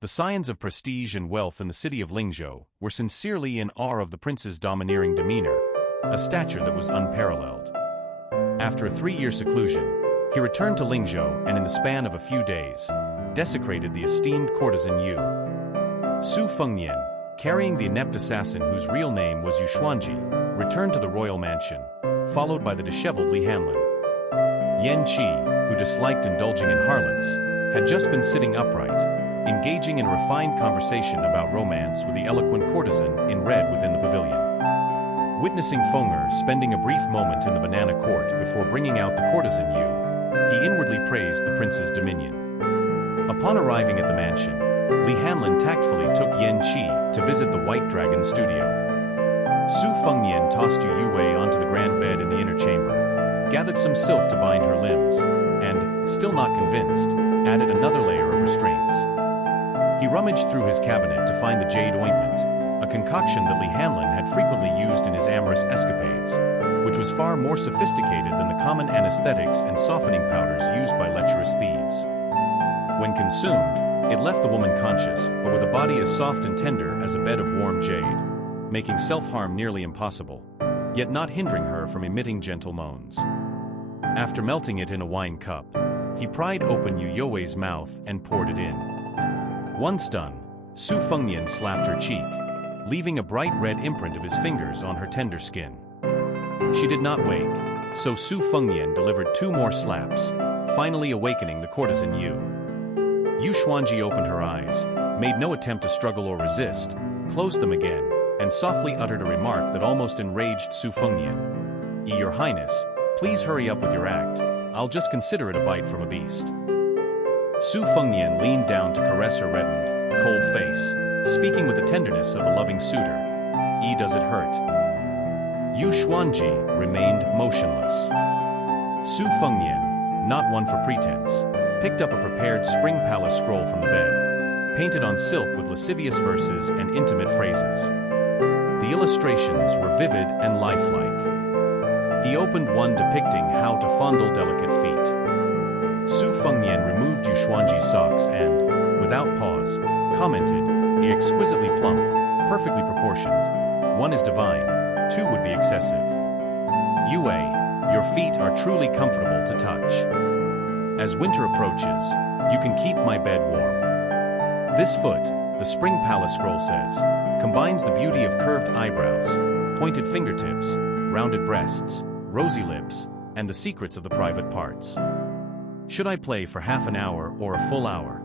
The scions of prestige and wealth in the city of Lingzhou were sincerely in awe of the prince's domineering demeanor, a stature that was unparalleled. After a 3-year seclusion, he returned to Lingzhou and in the span of a few days, desecrated the esteemed courtesan Yu. Su Fengnian, carrying the inept assassin whose real name was Yu Xuanji, returned to the royal mansion, followed by the disheveled Li Hanlin. Yan Qi, who disliked indulging in harlots, had just been sitting upright, engaging in a refined conversation about romance with the eloquent courtesan in red within the pavilion. Witnessing Fenger spending a brief moment in the banana court before bringing out the courtesan Yu, he inwardly praised the prince's dominion. Upon arriving at the mansion, Li Hanlin tactfully took Yan Qi to visit the White Dragon studio. Su Fengnian tossed Yu Wei onto the grand bed in the inner chamber, gathered some silk to bind her limbs, and, still not convinced, added another layer of restraints. He rummaged through his cabinet to find the jade ointment, a concoction that Li Hanlin had frequently used in his amorous escapades, which was far more sophisticated than the common anesthetics and softening powders used by lecherous thieves. When consumed, it left the woman conscious, but with a body as soft and tender as a bed of warm jade, making self-harm nearly impossible, yet not hindering her from emitting gentle moans. After melting it in a wine cup, he pried open Yu Youwei's mouth and poured it in. Once done, Su Fengnian slapped her cheek, leaving a bright red imprint of his fingers on her tender skin. She did not wake, so Su Fengnian delivered 2 more slaps, finally awakening the courtesan Yu. Yu Xuanji opened her eyes, made no attempt to struggle or resist, closed them again, and softly uttered a remark that almost enraged Su Fengnian. Your Highness, please hurry up with your act, I'll just consider it a bite from a beast. Su Fengnian leaned down to caress her reddened, cold face, speaking with the tenderness of a loving suitor. Does it hurt? Yu Xuanji remained motionless. Su Fengnian, not one for pretense, picked up a prepared spring palace scroll from the bed, painted on silk with lascivious verses and intimate phrases. The illustrations were vivid and lifelike. He opened one depicting how to fondle delicate feet. Su Fengnian removed Yu Xuanji's socks and, without pause, commented, exquisitely plump, perfectly proportioned. 1 is divine, 2 would be excessive. Yu Wei, your feet are truly comfortable to touch. As winter approaches, you can keep my bed warm. This foot, the Spring Palace scroll says, combines the beauty of curved eyebrows, pointed fingertips, rounded breasts, rosy lips, and the secrets of the private parts. Should I play for half an hour or a full hour?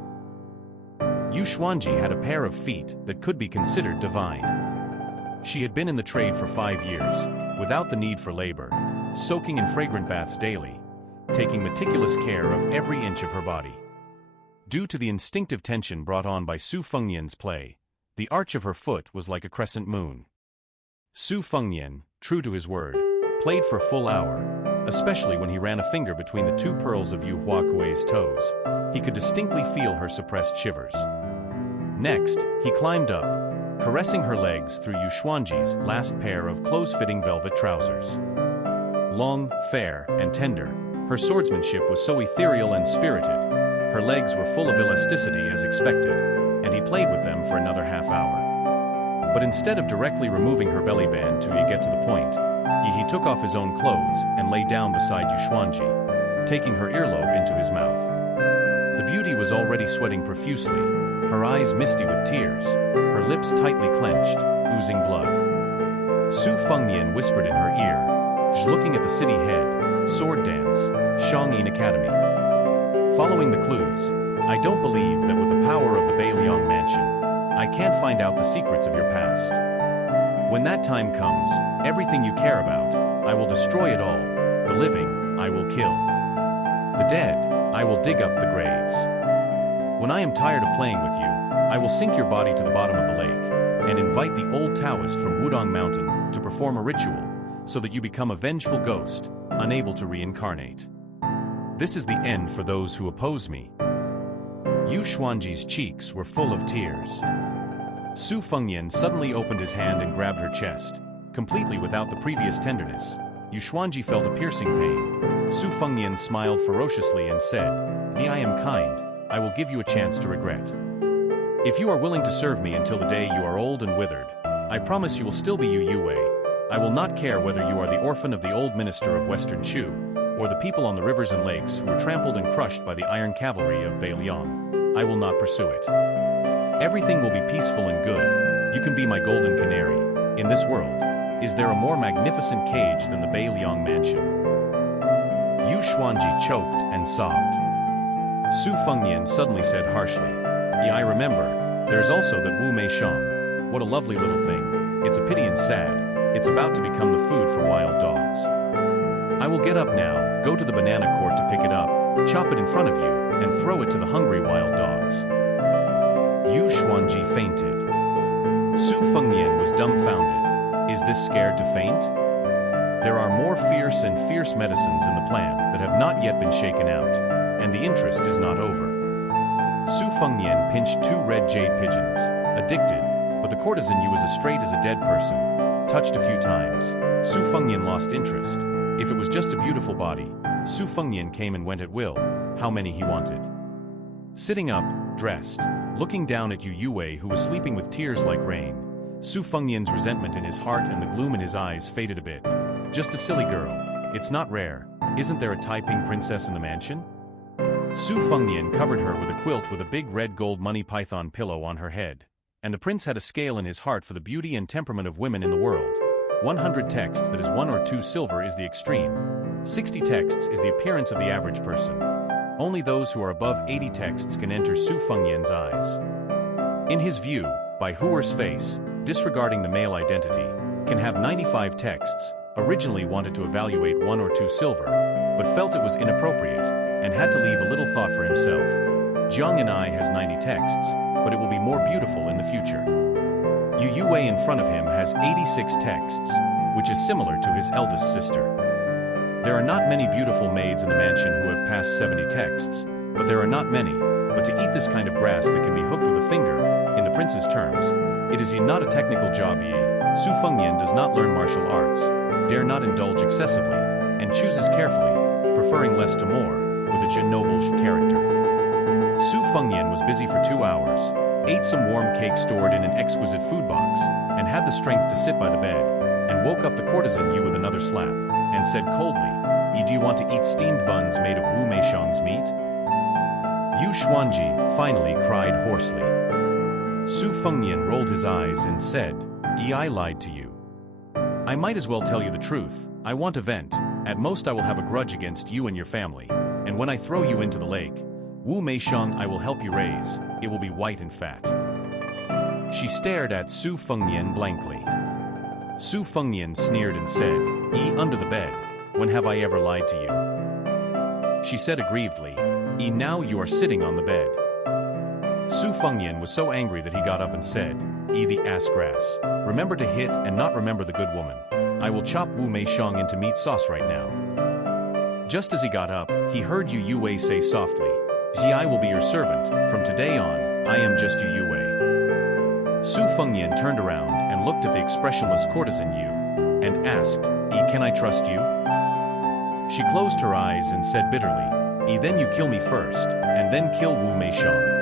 Yu Xuanji had a pair of feet that could be considered divine. She had been in the trade for 5 years, without the need for labor, soaking in fragrant baths daily, taking meticulous care of every inch of her body. Due to the instinctive tension brought on by Su Fengnian's play, the arch of her foot was like a crescent moon. Su Fengnian, true to his word, played for a full hour, especially when he ran a finger between the 2 pearls of Yu Huakui's toes. He could distinctly feel her suppressed shivers. Next, he climbed up, caressing her legs through Yu Xuanji's last pair of close-fitting velvet trousers. Long, fair, and tender, her swordsmanship was so ethereal and spirited, her legs were full of elasticity as expected, and he played with them for another half hour. But instead of directly removing her belly band to get to the point, he took off his own clothes and lay down beside Yu Xuanji, taking her earlobe into his mouth. The beauty was already sweating profusely, her eyes misty with tears, her lips tightly clenched, oozing blood. Su Fengnian whispered in her ear, looking at the city head, sword dance, Shangyin Academy. Following the clues, I don't believe that with the power of the Beiliang mansion, I can't find out the secrets of your past. When that time comes, everything you care about, I will destroy it all. The living, I will kill. The dead, I will dig up the graves. When I am tired of playing with you, I will sink your body to the bottom of the lake, and invite the old Taoist from Wudong Mountain to perform a ritual, so that you become a vengeful ghost, unable to reincarnate. This is the end for those who oppose me. Yu Xuanji's cheeks were full of tears. Su Fengnian suddenly opened his hand and grabbed her chest, completely without the previous tenderness. Yu Xuanji felt a piercing pain. Su Fengnian smiled ferociously and said, I am kind, I will give you a chance to regret. If you are willing to serve me until the day you are old and withered, I promise you will still be Yu Yue. I will not care whether you are the orphan of the old minister of Western Shu, or the people on the rivers and lakes who were trampled and crushed by the iron cavalry of Beiliang. I will not pursue it. Everything will be peaceful and good. You can be my golden canary. In this world, is there a more magnificent cage than the Beiliang mansion? Yu Xuanji choked and sobbed. Su Fengnian suddenly said harshly, "Yeah, I remember. There's also that Wu Meishang. What a lovely little thing. It's a pity and sad. It's about to become the food for wild dogs. I will get up now, go to the banana court to pick it up, chop it in front of you, and throw it to the hungry wild dogs." Yu Xuanji fainted. Su Fengnian was dumbfounded. Is this scared to faint? There are more fierce and fierce medicines in the plan that have not yet been shaken out, and the interest is not over. Su Fengnian pinched 2 red jade pigeons, addicted, but the courtesan Yu was as straight as a dead person. Touched a few times, Su Fengnian lost interest. If it was just a beautiful body, Su Fengnian came and went at will, how many he wanted. Sitting up, dressed, looking down at Yu Yue who was sleeping with tears like rain, Su Fengnian's resentment in his heart and the gloom in his eyes faded a bit. Just a silly girl. It's not rare. Isn't there a Taiping princess in the mansion? Su Fengnian covered her with a quilt with a big red gold money python pillow on her head. And the prince had a scale in his heart for the beauty and temperament of women in the world. 100 texts, that is 1 or 2 silver, is the extreme. 60 texts is the appearance of the average person. Only those who are above 80 texts can enter Su Fengnian's eyes. In his view, Bai Huer's face, disregarding the male identity, can have 95 texts, originally wanted to evaluate 1 or 2 silver, but felt it was inappropriate, and had to leave a little thought for himself. Jiang and I has 90 texts, but it will be more beautiful in the future. Yu Yue in front of him has 86 texts, which is similar to his eldest sister. There are not many beautiful maids in the mansion who have passed 70 texts, but there are not many, but to eat this kind of grass that can be hooked with a finger, in the prince's terms, it is not a technical job. Su Fengnian does not learn martial arts, dare not indulge excessively, and chooses carefully, preferring less to more, with a noble character. Su Fengnian was busy for 2 hours, ate some warm cake stored in an exquisite food box, and had the strength to sit by the bed, and woke up the courtesan Yu with another slap, and said coldly, "Do you want to eat steamed buns made of Wu Meishang's meat?" Yu Xuanji finally cried hoarsely. Su Fengnian rolled his eyes and said, "I lied to you. I might as well tell you the truth. I want a vent. At most I will have a grudge against you and your family, and when I throw you into the lake, Wu Meishang I will help you raise, it will be white and fat." She stared at Su Fengnian blankly. Su Fengnian sneered and said, Under the bed, when have I ever lied to you?" She said aggrievedly, Now you are sitting on the bed." Su Fengnian was so angry that he got up and said, the ass grass, remember to hit and not remember the good woman. I will chop Wu Meishang into meat sauce right now. Just as he got up, he heard Yu Yue say softly, I will be your servant, from today on, I am just Yu Yue. Su Fengnian turned around and looked at the expressionless courtesan Yu, and asked, can I trust you? She closed her eyes and said bitterly, then you kill me first, and then kill Wu Meishang.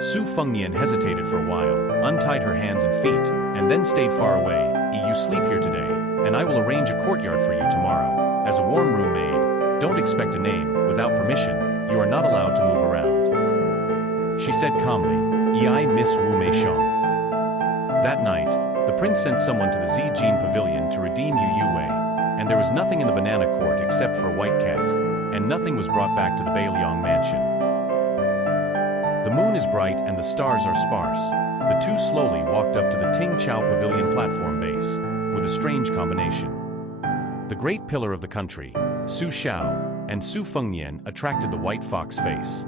Su Fengnian hesitated for a while, untied her hands and feet, and then stayed far away. You sleep here today, and I will arrange a courtyard for you tomorrow. As a warm room maid, don't expect a name, without permission, you are not allowed to move around. She said calmly, I miss Wu Meishang. That night, the prince sent someone to the Zijin pavilion to redeem Yu Yue, and there was nothing in the banana court except for a white cat, and nothing was brought back to the Beiliang mansion. The moon is bright and the stars are sparse. The two slowly walked up to the Ting Chao pavilion platform base, with a strange combination. The great pillar of the country, Su Xiao, and Su Fengnian attracted the white fox face.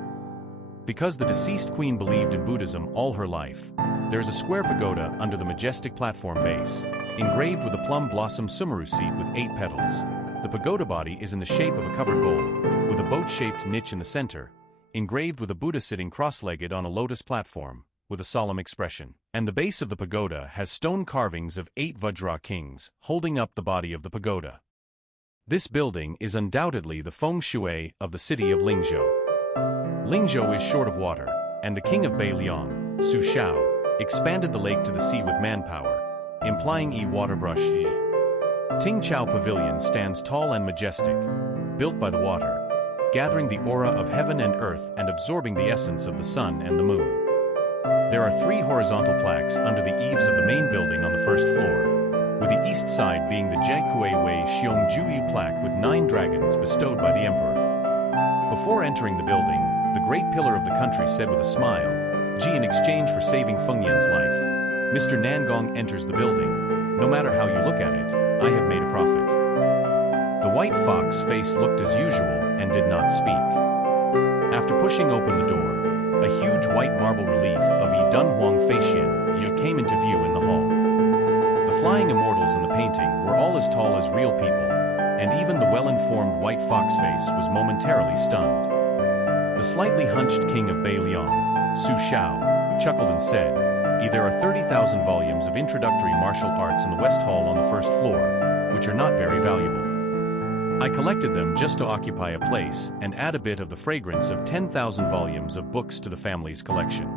Because the deceased queen believed in Buddhism all her life, there is a square pagoda under the majestic platform base, engraved with a plum blossom sumaru seat with 8 petals. The pagoda body is in the shape of a covered bowl, with a boat-shaped niche in the center, engraved with a Buddha sitting cross-legged on a lotus platform, with a solemn expression. And the base of the pagoda has stone carvings of 8 Vajra kings, holding up the body of the pagoda. This building is undoubtedly the feng shui of the city of Lingzhou. Lingzhou is short of water, and the king of Beiliang, Su Shao, expanded the lake to the sea with manpower, implying waterbrush. Ting Chao Pavilion stands tall and majestic, built by the water, gathering the aura of heaven and earth and absorbing the essence of the sun and the moon. There are 3 horizontal plaques under the eaves of the main building on the first floor, with the east side being the Jiekui Wei Xiongju plaque with 9 dragons bestowed by the emperor. Before entering the building, the great pillar of the country said with a smile, "Ji, in exchange for saving Feng Yan's life, Mr. Nangong enters the building. No matter how you look at it, I have made a profit." The white fox face looked as usual and did not speak. After pushing open the door, a huge white marble relief of Yi Dunhuang Feixian Yu came into view in the hall. The flying immortals in the painting were all as tall as real people, and even the well-informed white fox face was momentarily stunned. The slightly hunched king of Beiliang, Su Shao, chuckled and said, "There are 30,000 volumes of introductory martial arts in the West Hall on the first floor, which are not very valuable. I collected them just to occupy a place and add a bit of the fragrance of 10,000 volumes of books to the family's collection.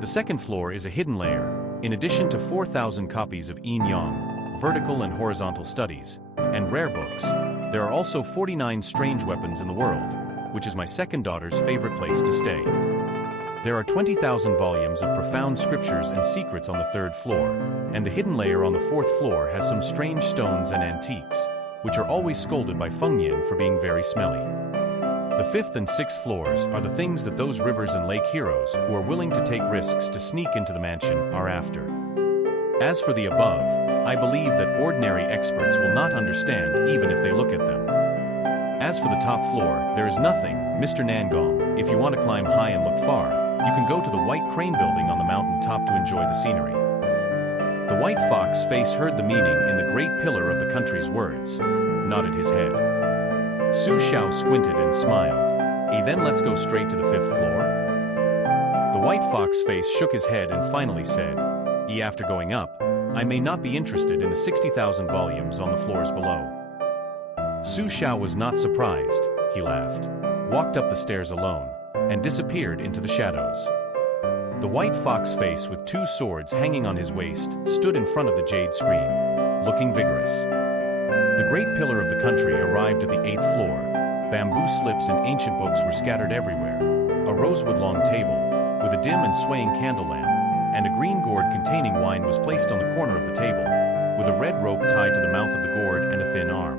The second floor is a hidden layer, in addition to 4,000 copies of Yin Yang, vertical and horizontal studies, and rare books. There are also 49 strange weapons in the world, which is my second daughter's favorite place to stay. There are 20,000 volumes of profound scriptures and secrets on the third floor, and the hidden layer on the fourth floor has some strange stones and antiques, which are always scolded by Feng Yan for being very smelly. The fifth and sixth floors are the things that those rivers and lake heroes who are willing to take risks to sneak into the mansion are after. As for the above, I believe that ordinary experts will not understand even if they look at them. As for the top floor, there is nothing, Mr. Nangong. If you want to climb high and look far, you can go to the white crane building on the mountain top to enjoy the scenery." The white fox face heard the meaning in the great pillar of the country's words, nodded his head. Su Shao squinted and smiled. Then let's go straight to the fifth floor?" The white fox face shook his head and finally said, "After going up, I may not be interested in the 60,000 volumes on the floors below." Su Shao was not surprised. He laughed, walked up the stairs alone, and disappeared into the shadows. The white fox face with 2 swords hanging on his waist stood in front of the jade screen, looking vigorous. The great pillar of the country arrived at the 8th floor. Bamboo slips and ancient books were scattered everywhere. A rosewood-long table, with a dim and swaying candle lamp, and a green gourd containing wine was placed on the corner of the table, with a red rope tied to the mouth of the gourd and a thin arm.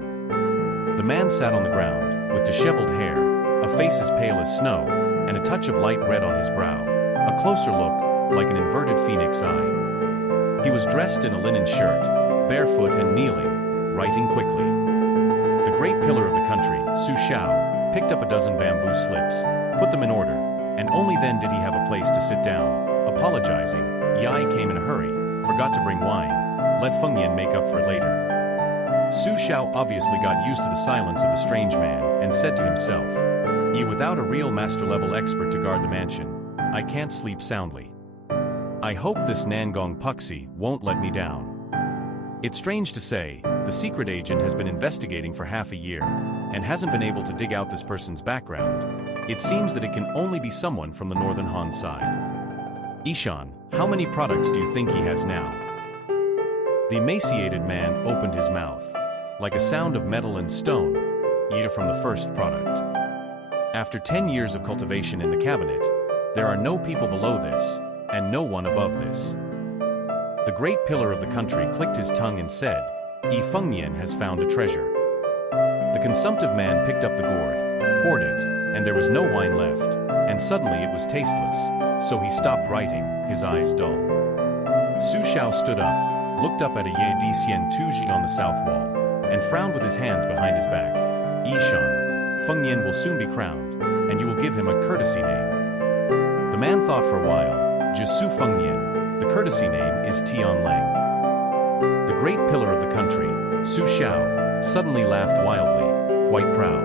The man sat on the ground, with disheveled hair, a face as pale as snow, and a touch of light red on his brow, a closer look, like an inverted phoenix eye. He was dressed in a linen shirt, barefoot and kneeling, writing quickly. The great pillar of the country, Su Shao, picked up a dozen bamboo slips, put them in order, and only then did he have a place to sit down. Apologizing, Yai came in a hurry, forgot to bring wine, let Feng Yan make up for it later. Su Shao obviously got used to the silence of the strange man and said to himself, Without a real master-level expert to guard the mansion, I can't sleep soundly. I hope this Nangong Puxi won't let me down." It's strange to say, the secret agent has been investigating for half a year and hasn't been able to dig out this person's background. It seems that it can only be someone from the Northern Han side. "Ishan, how many products do you think he has now?" The emaciated man opened his mouth, like a sound of metal and stone, either from the first product. After 10 years of cultivation in the cabinet, there are no people below this, and no one above this. The great pillar of the country clicked his tongue and said, Feng Yan has found a treasure." The consumptive man picked up the gourd, poured it, and there was no wine left, and suddenly it was tasteless, so he stopped writing, his eyes dull. Su Shao stood up, looked up at a Ye Dician Tuji on the south wall, and frowned with his hands behind his back. "Ishan, Feng Yan will soon be crowned, and you will give him a courtesy name." The man thought for a while. "Jisu Feng Yan, the courtesy name is Tian Lang." The great pillar of the country, Su Shao, suddenly laughed wildly, quite proud.